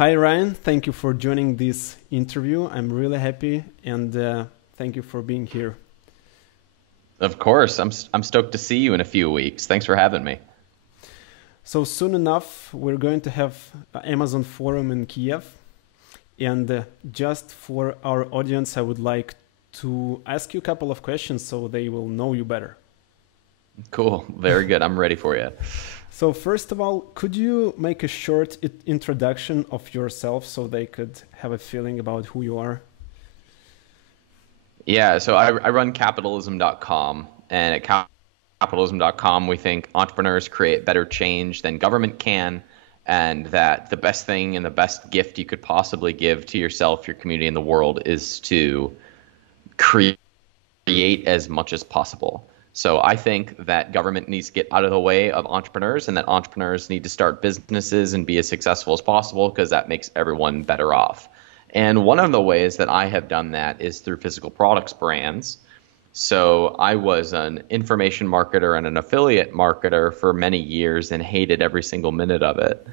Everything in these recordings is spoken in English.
Hi, Ryan. Thank you for joining this interview. I'm really happy, and thank you for being here. Of course, I'm stoked to see you in a few weeks. Thanks for having me. So soon enough, we're going to have Amazon Forum in Kiev. And just for our audience, I would like to ask you a couple of questions so they will know you better. Cool. Very good. I'm ready for you. So first of all, could you make a short introduction of yourself so they could have a feeling about who you are? Yeah, so I run capitalism.com, and at capitalism.com, we think entrepreneurs create better change than government can, and that the best thing and the best gift you could possibly give to yourself, your community, and the world is to create as much as possible. So I think that government needs to get out of the way of entrepreneurs, and that entrepreneurs need to start businesses and be as successful as possible because that makes everyone better off. And one of the ways that I have done that is through physical products brands. So I was an information marketer and an affiliate marketer for many years and hated every single minute of it.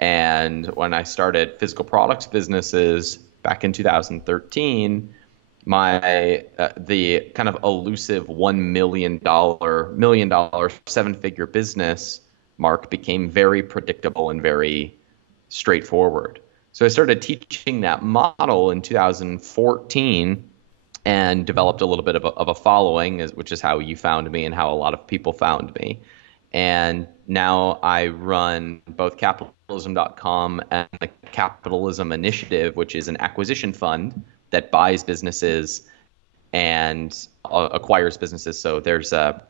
And when I started physical products businesses back in 2013, the kind of elusive $1 million, seven-figure business mark became very predictable and very straightforward. So I started teaching that model in 2014 and developed a little bit of a following, which is how you found me and how a lot of people found me. And now I run both capitalism.com and the Capitalism Initiative, which is an acquisition fund that buys businesses and acquires businesses. So there's a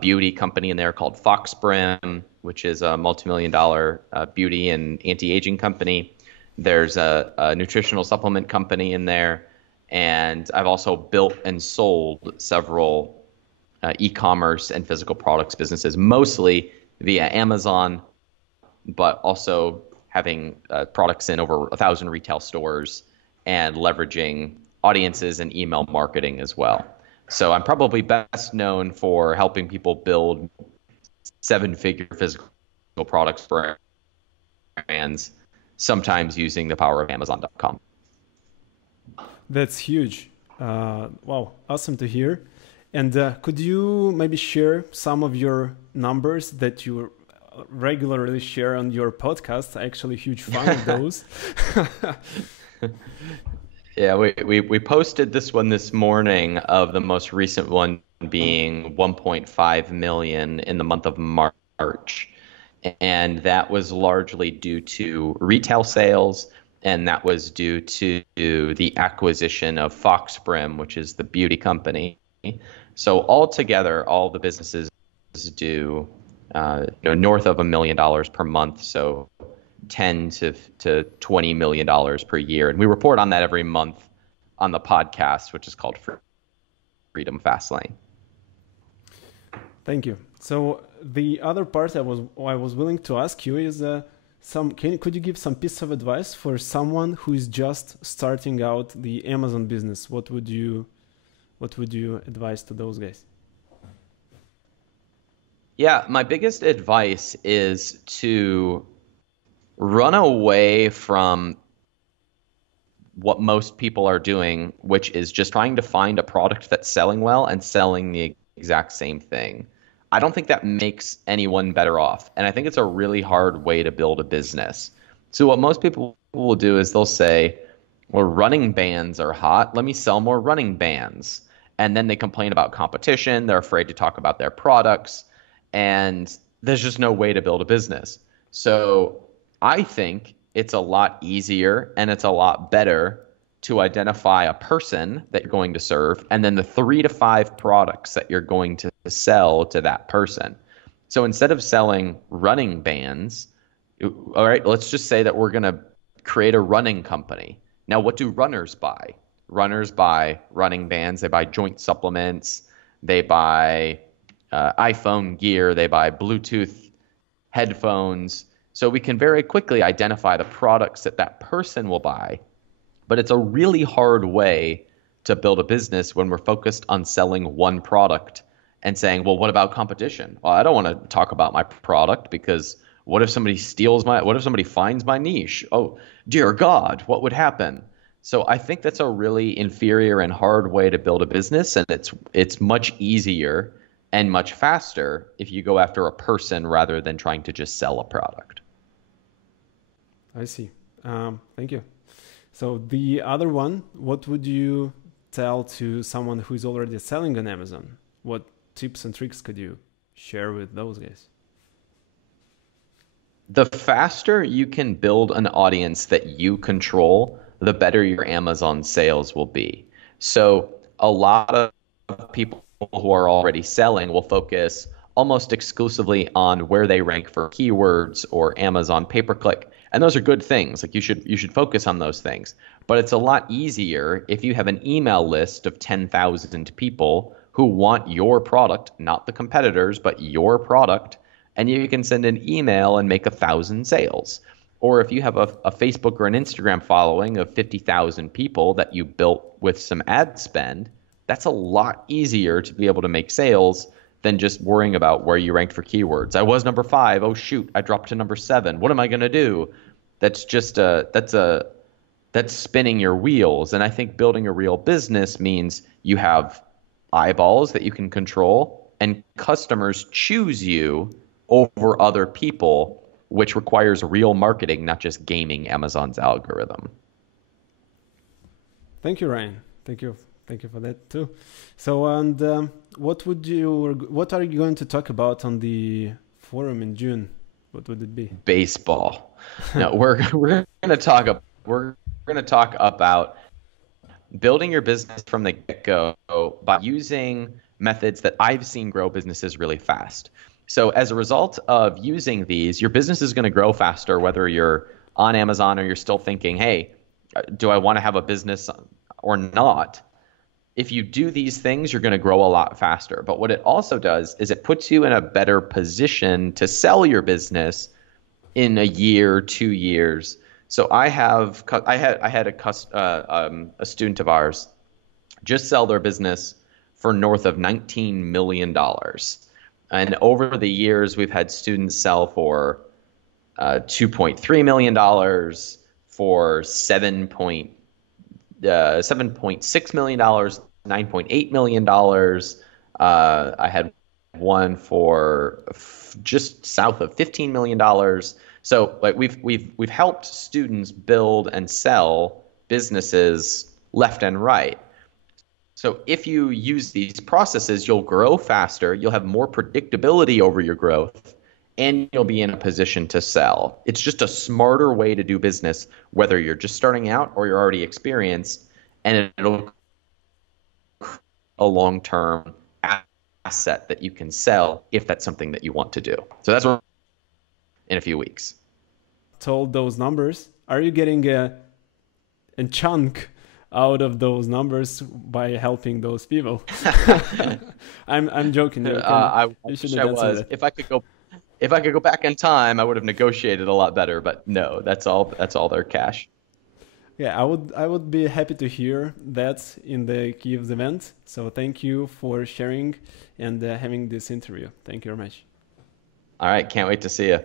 beauty company in there called Foxbrim, which is a multi-million-dollar beauty and anti-aging company. There's a nutritional supplement company in there. And I've also built and sold several e-commerce and physical products businesses, mostly via Amazon, but also having products in over 1,000 retail stores and leveraging audiences and email marketing as well. So I'm probably best known for helping people build seven-figure physical products brands, sometimes using the power of Amazon.com. That's huge. Wow, awesome to hear. And could you maybe share some of your numbers that you regularly share on your podcast? I'm actually a huge fan of those. Yeah, we posted this one this morning of the most recent one being 1.5 million in the month of March. And that was largely due to retail sales, and that was due to the acquisition of Foxbrim, which is the beauty company. So altogether, all the businesses do north of $1 million per month, so 10 to $20 million per year. And we report on that every month on the podcast, which is called Freedom Fastlane. Thank you. So the other part I was willing to ask you is could you give some piece of advice for someone who is just starting out the Amazon business? What would you advise to those guys? Yeah, my biggest advice is to run away from what most people are doing, which is just trying to find a product that's selling well and selling the exact same thing. I don't think that makes anyone better off. And I think it's a really hard way to build a business. So what most people will do is they'll say, well, running bands are hot. Let me sell more running bands. And then they complain about competition. They're afraid to talk about their products. And there's just no way to build a business. So I think it's a lot easier and it's a lot better to identify a person that you're going to serve and then the 3 to 5 products that you're going to sell to that person. So instead of selling running bands, all right, let's just say that we're going to create a running company. Now, what do runners buy? Runners buy running bands. They buy joint supplements. They buy iPhone gear. They buy Bluetooth headphones. So we can very quickly identify the products that that person will buy. But it's a really hard way to build a business when we're focused on selling one product and saying, well, what about competition? Well, I don't want to talk about my product because What if somebody what if somebody finds my niche? Oh, dear God, what would happen? So I think that's a really inferior and hard way to build a business, and it's much easier and much faster if you go after a person rather than trying to just sell a product. I see. Thank you. So the other one, what would you tell to someone who's already selling on Amazon? What tips and tricks could you share with those guys? The faster you can build an audience that you control, the better your Amazon sales will be. So a lot of people who are already selling will focus almost exclusively on where they rank for keywords or Amazon pay-per-click. And those are good things. Like you should focus on those things. But it's a lot easier if you have an email list of 10,000 people who want your product, not the competitors, but your product, and you can send an email and make 1,000 sales. Or if you have a Facebook or an Instagram following of 50,000 people that you built with some ad spend, that's a lot easier to be able to make sales than just worrying about where you ranked for keywords. I was number 5. Oh shoot, I dropped to number 7. What am I going to do? That's just that's spinning your wheels. And I think building a real business means you have eyeballs that you can control and customers choose you over other people, which requires real marketing, not just gaming Amazon's algorithm. Thank you, Ryan. Thank you for that too. So, and what are you going to talk about on the forum in June? What would it be? Baseball. No, we're going to talk about building your business from the get-go by using methods that I've seen grow businesses really fast. So as a result of using these, your business is going to grow faster, whether you're on Amazon or you're still thinking, hey, do I want to have a business or not? If you do these things, you're going to grow a lot faster. But what it also does is it puts you in a better position to sell your business in a year, 2 years. So I had a student of ours just sell their business for north of $19 million. And over the years, we've had students sell for $2.3 million, for $7.6 million, $9.8 million. I had one for just south of $15 million. So like we've helped students build and sell businesses left and right. So if you use these processes, you'll grow faster, you'll have more predictability over your growth, and you'll be in a position to sell. It's just a smarter way to do business, whether you're just starting out or you're already experienced, and it'll a long-term asset that you can sell if that's something that you want to do. So that's what in a few weeks. Told those numbers, are you getting a chunk out of those numbers by helping those people? I'm joking. I wish I was. If I could go back in time, I would have negotiated a lot better. But no, that's all their cash. Yeah, I would be happy to hear that in the Kyiv event. So thank you for sharing and having this interview. Thank you very much. All right, can't wait to see you.